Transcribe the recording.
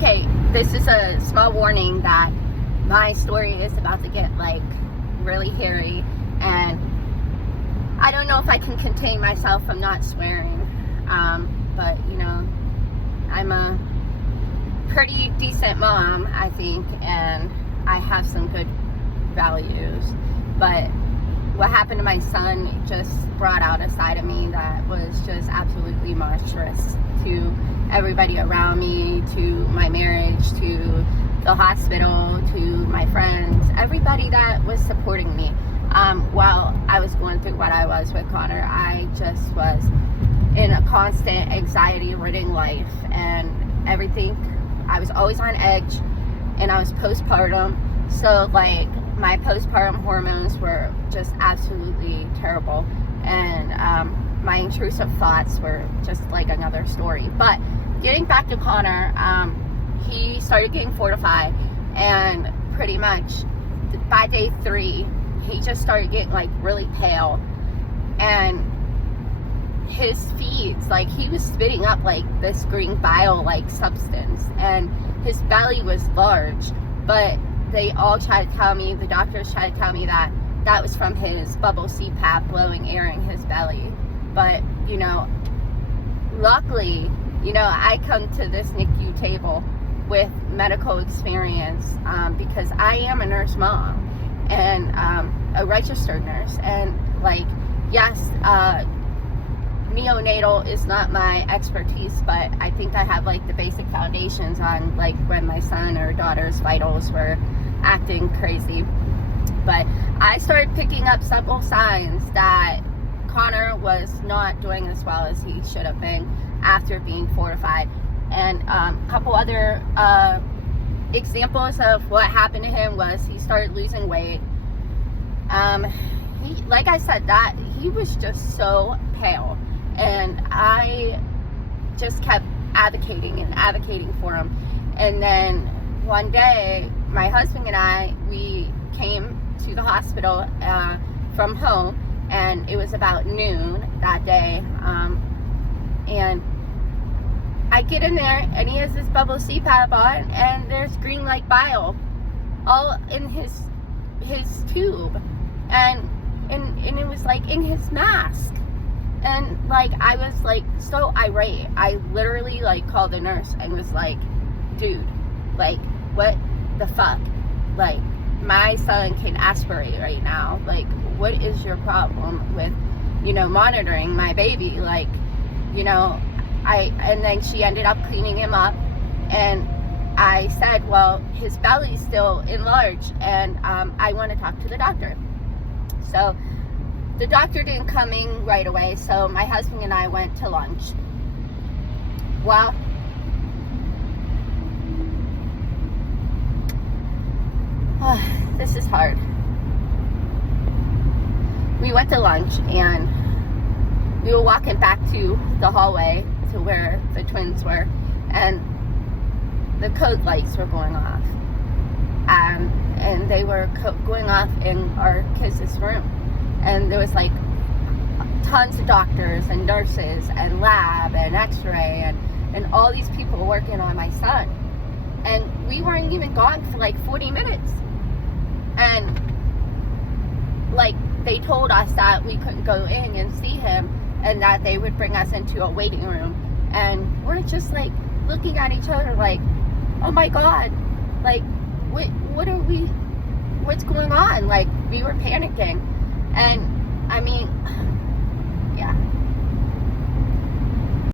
Okay, this is a small warning that my story is about to get like really hairy, and I don't know if I can contain myself from not swearing, but you know, I'm a pretty decent mom, I think, and I have some good values, but what happened to my son just brought out a side of me that was just absolutely monstrous to everybody around me, to my marriage, to the hospital, to my friends, everybody that was supporting me. While I was going through what I was with Connor, I just was in a constant anxiety-ridden life, and everything, I was always on edge, and I was postpartum, so like my postpartum hormones were just absolutely terrible, and my intrusive thoughts were just like another story. But getting back to Connor, he started getting fortified, and pretty much by day 3 he just started getting like really pale, and his feeds, like he was spitting up like this green bile like substance, and his belly was large, but they all try to tell me, the doctors try to tell me that that was from his bubble CPAP blowing air in his belly. But, you know, luckily, you know, I come to this NICU table with medical experience, because I am a nurse mom and a registered nurse. And, like, yes, neonatal is not my expertise, but I think I have like the basic foundations on like when my son or daughter's vitals were acting crazy. But I started picking up several signs that Connor was not doing as well as he should have been after being fortified. And a couple other examples of what happened to him was he started losing weight. He, like I said, that he was just so pale, and I just kept advocating for him. And then one day, my husband and I, we came to the hospital from home, and it was about noon that day, and I get in there, and he has this bubble CPAP on, and there's green like bile all in his tube, and it was like in his mask. And like I was like so irate, I literally like called the nurse and was like, dude, like what the fuck, like my son can aspirate right now, like what is your problem with, you know, monitoring my baby? Like, you know, and then she ended up cleaning him up, and I said, well, his belly's still enlarged, and I want to talk to the doctor. So the doctor didn't come in right away, so my husband and I went to lunch. Well, this is hard. We went to lunch, and we were walking back to the hallway to where the twins were, and the code lights were going off. And they were going off in our kids' room. And there was like tons of doctors and nurses and lab and x-ray and all these people working on my son. And we weren't even gone for like 40 minutes. And like they told us that we couldn't go in and see him, and that they would bring us into a waiting room. And we're just like looking at each other like, oh my God, like what are we, what's going on? Like we were panicking. And I mean,